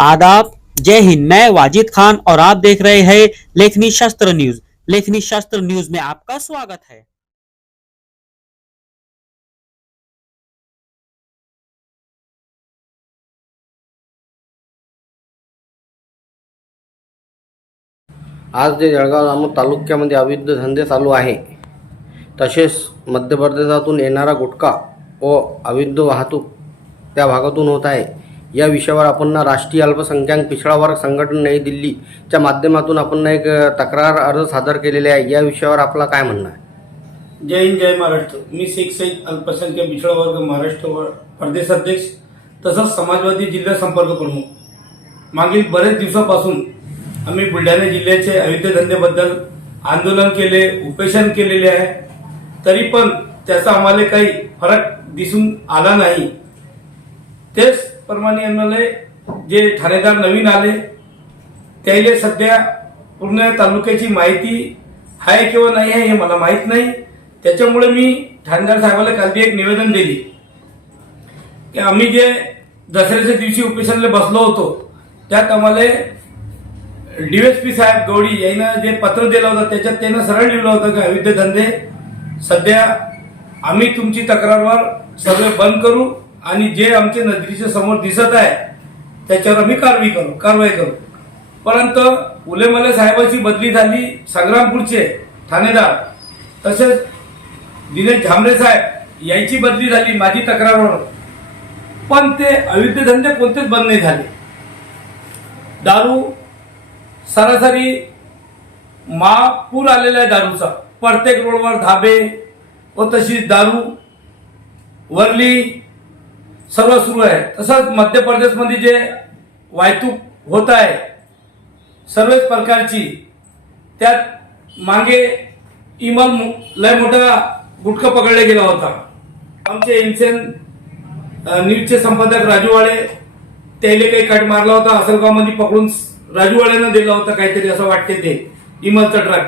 आदाब। जय हिंद, मैं वाजिद खान और आप देख रहे हैं लेखनी शास्त्र न्यूज़। लेखनी शास्त्र न्यूज़ में आपका स्वागत है। आज जे जळगाव जामोद तालुक्यामध्ये अवैध धंदे चालू आहे. तसेच मध्य प्रदेशातून येणारा गुटखा व अवैध वाहतूक त्या भागातून होत आहे. या विषयावर आपण ना राष्ट्रीय अल्पसंख्याक पिछडा वर्ग संघटन नई दिल्लीच्या माध्यमातून आपण ना एक तक्रार अर्ज सादर केलेले आहे. या विषयावर आपला काय म्हणणं आहे? जय हिंद जय महाराष्ट्र. मी शेख सईद अल्पसंख्याक पिछडा वर्ग महाराष्ट्र व प्रदेश अध्यक्ष तसंच समाजवादी जिल्हा संपर्क प्रमुख. मागील बरेच दिवसापासून आम्ही बुलढाणा जिल्ह्याचे अवैध धंद्याबद्दल आंदोलन केले उपेशन केलेले आहे. तरी पण त्याचा आम्हाला काही फरक दिसून आला नाही. तेच प्रमाणे आम्हाला जे ठाणेदार नवीन आले त्याला सध्या पूर्ण तालुक्याची माहिती आहे किंवा नाही आहे हे मला माहीत नाही. त्याच्यामुळे मी ठाणेदार साहेबाला काल एक निवेदन दिली. की आम्ही जे दसऱ्याच्या दिवशी उपेशनला बसलो होतो त्यात आम्हाला डीएसपी साहेब गौडी यांना जे पत्र दिलं होतं त्याच्यात त्यानं सरळ लिहिलं होतं की अवैध धंदे सध्या आम्ही तुमची तक्रारवर सगळे बंद करू. आणि जे आमचे नजरेच्या समोर दिसत आहे त्याच्यावर आम्ही कारवाई करू कारवाई करू. परंतु उलेमले साहेबाची बदली झाली संग्रामपूरचे ठाणेदार तसेच दिनेश झांबरे साहेब यांची बदली झाली माझी तक्रारवर पण ते अवैध धंदे कोणतेच बंद नाही झाले. दारू सरासरी महापूर आलेला आहे दारूचा. प्रत्येक रोडवर धाबे व तशीच दारू वरली सर्व सुरू आहे. तसंच मध्य प्रदेशमध्ये जे वाहतूक होत आहे सर्वच प्रकारची त्यात मागे इमाम लय मोठा गुटखा पकडला गेला होता. आमचे इन्सेन न्यूजचे संपादक राजूवाळे त्याला काही कट मारला होता असलगावमध्ये पकडून राजूवाड्यानं दिला होता काहीतरी असं वाटते ते इमलचा ट्रक.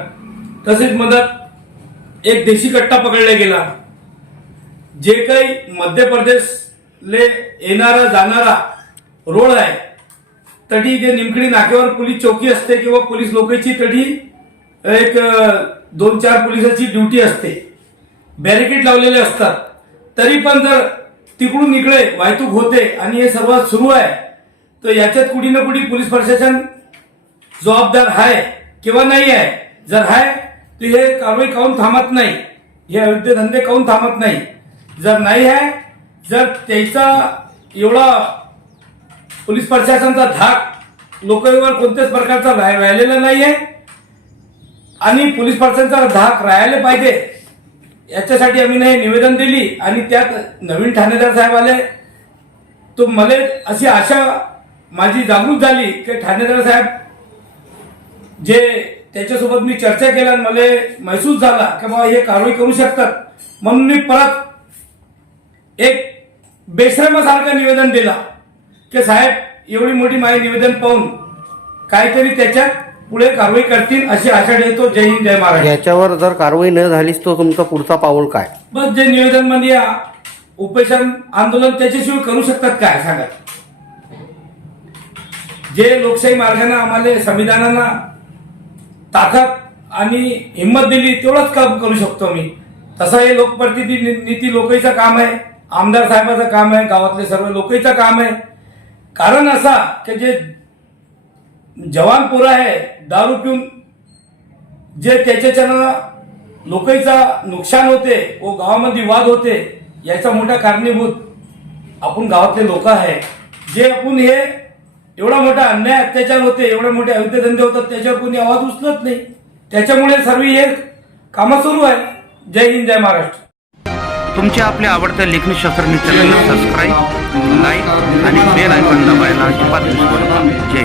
तसेच मदत एक देशी कट्टा पकडला गेला. जे काही मध्य प्रदेश ले येणारा जाणारा रोड आहे. तटी जे निमकडी नाक्यावर पोलीस चौकी असते किंवा पोलीस लोकांची तटी एक दोन चार पोलिसाची ड्युटी असते. बॅरिकेड लावलेले असतात. तरी पण जर तिकडून इकडे वाहतूक होते आणि हे सर्व सुरू आहे तर याच्यात कुठे ना कुठे पोलीस प्रशासन जबाबदार आहे किंवा नाही आहे. जर आहे तर हे कारवाई काऊन थांबत नाही? हे अवैध धंदे काऊन थांबत नाही? जर नाही आहे जर त्याचा एवढा पोलीस प्रशासनाचा धाक लोकांवर कोणत्याच प्रकारचा राह- राहिलेला नाहीये आणि पोलीस प्रशासनाचा धाक राहायला पाहिजे याच्यासाठी आम्ही नाही निवेदन दिली आणि त्यात नवीन ठाणेदार साहेब आले तो मला अशी आशा माझी जागृत झाली की ठाणेदार साहेब जे त्याच्यासोबत मी चर्चा केला मला महसूस झाला की बाबा हे कारवाई करू शकतात. म्हणून मी परत एक बेश्रमासारखं निवेदन दिला की साहेब एवढी मोठी माझी निवेदन पाहून काहीतरी त्याच्यात पुढे कारवाई करतील अशी आशा ठेवतो जय हिंद जय महाराष्ट्र. याच्यावर जर कारवाई न झालीच तर तुमचा पुढचा पाऊल काय? बस जे निवेदनमध्ये या उपेशन आंदोलन त्याच्याशिवाय करू शकतात काय? सांगा. जे लोकशाही मार्गाने आम्हाला संविधानानं ताकद आणि हिंमत दिली तेवढंच काम करू शकतो मी तसं हे लोकप्रतिनिधी नीती लोकांचं काम आहे. आमदार साहेबाचं काम आहे गावातले सर्व लोकांचं काम आहे. कारण असा की जे जवान पोरं आहे दारू पिऊन जे त्याच्याच्यानं लोकांचा नुकसान होते व गावामध्ये वाद होते याचा मोठा कारणीभूत आपण गावातले लोक आहे. जे आपण हे एवढा मोठा अन्याय अत्याचार होते एवढे मोठे अवैध धंदे होतात त्याच्यावर कोणी आवाज उचलत नाही. त्याच्यामुळे सर्व हे कामं सुरू आहे. जय हिंद जय महाराष्ट्र. तुमच्या आपल्या आवडत्या लेखनी शास्त्रज्ञ चॅनलला सबस्क्राईब लाईक आणि बेल आयकॉन दाबायला अजिबात विसरू नका. जय